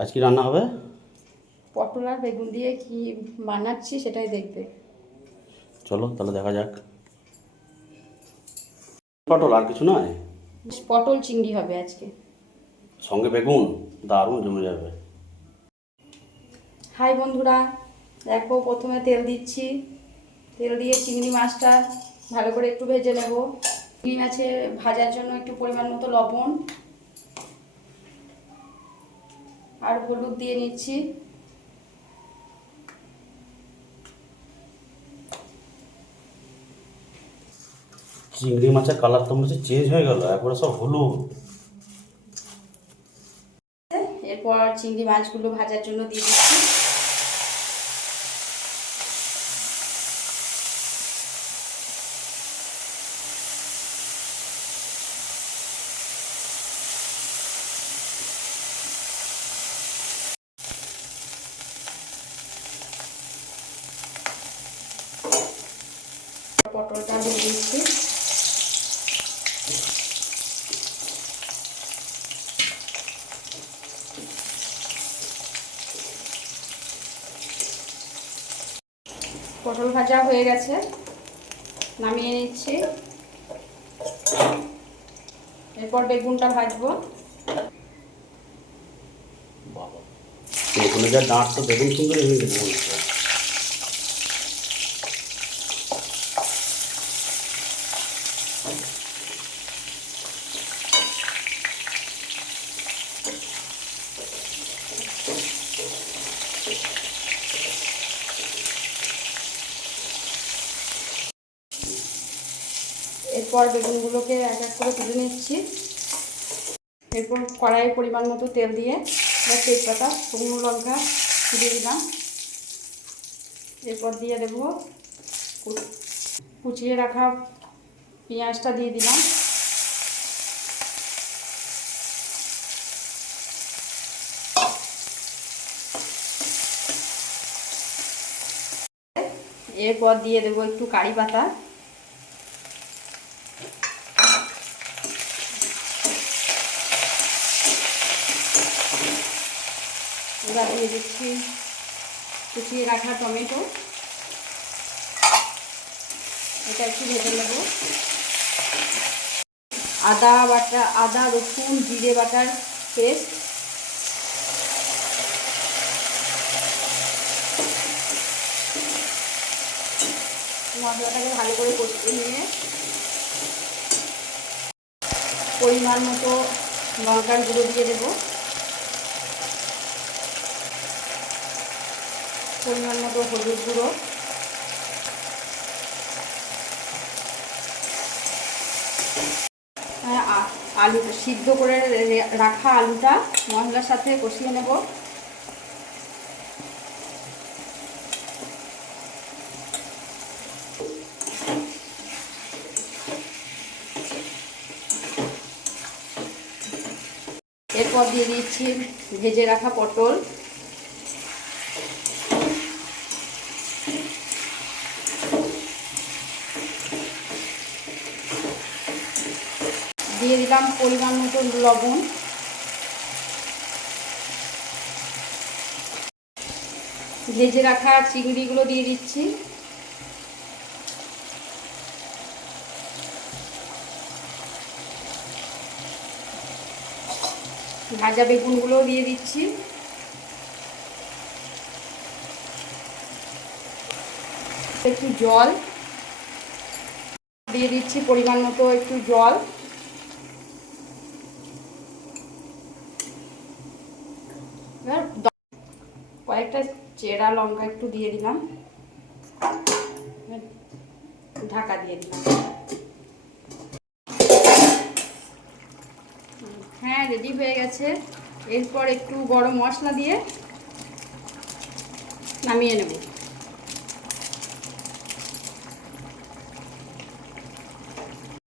আজ কি রান্না হবে? পটল আর বেগুন দিয়ে কি বানাচ্ছি সেটাই দেখবে। চলো তাহলে দেখা যাক। পটল আর কিছু নয়? পটল চিংড়ি হবে আজকে। সঙ্গে বেগুন, দারুণ জমে যাবে। হাই বন্ধুরা, দেখো প্রথমে তেল দিচ্ছি। তেল দিয়ে চিংড়ি মাছটা ভালো করে একটু ভেজে নেব। চিংড়ি মাছে ভাজার জন্য একটু পরিমাণ মতো লবণ আর হলুদ দিয়ে নিচ্ছি। চিংড়ি মাছের কালার তো মনে হচ্ছে চেঞ্জ হয়ে গেল, একবারে সব হলুদ। এরপর চিংড়ি মাছগুলো ভাজার জন্য দিয়ে দিচ্ছি। পটলটা দিয়ে দিচ্ছি। পটল ভাজা হয়ে গেছে, নামিয়ে নিচ্ছি। এরপর বেগুনটা ভাজবো। বাবা, বেগুনে যা ডাঁট, তো বেগুন সুন্দর হয়ে গেছে মনে হচ্ছে। এরপর বেগুনগুলোকে এক এক করে তুলে নিচ্ছি। এরপর কড়াইয়ে পরিমাণ মতো তেল দিয়ে তেজপাতা, শুকনো লঙ্কা দিয়ে দিলাম। এরপর দিয়ে দেবো কুচিয়ে রাখা পেঁয়াজটা দিয়ে দিলাম। এরপর দিয়ে দেবো একটু কারি পাতা। এবার দিয়ে দিচ্ছি কুচিয়ে রাখা টমেটো। এটা একটু ভেজে নেব। আদা বাটা, আদা রসুন জিরে বাটার পেস্ট। মশলাটাকে ভালো করে কষিয়ে নিয়ে পরিমাণ মতো লঙ্কার গুঁড়ো দিয়ে দেব, পরিমাণ মতো হলুদ গুঁড়ো, আলু সিদ্ধ করে রাখা আলুটা মশলার সাথে কষিয়ে নেব। এরপর দিয়ে দিচ্ছি ভেজে রাখা পটল। দিয়ে দিলাম পরিমাণ মতো লবণ। ভেজে রাখা চিংড়িগুলো দিয়ে দিচ্ছি। ভাজা বেগুনগুলো দিয়ে দিচ্ছি। একটু জল দিয়ে দিচ্ছি, পরিমাণ মতো একটু জল। কয়েকটা চেরা লঙ্কা একটু দিয়ে দিলাম, ঢাকা দিয়ে দিলাম। হ্যাঁ, রেডি হয়ে গেছে। এরপর একটু গরম মশলা দিয়ে নামিয়ে নেব।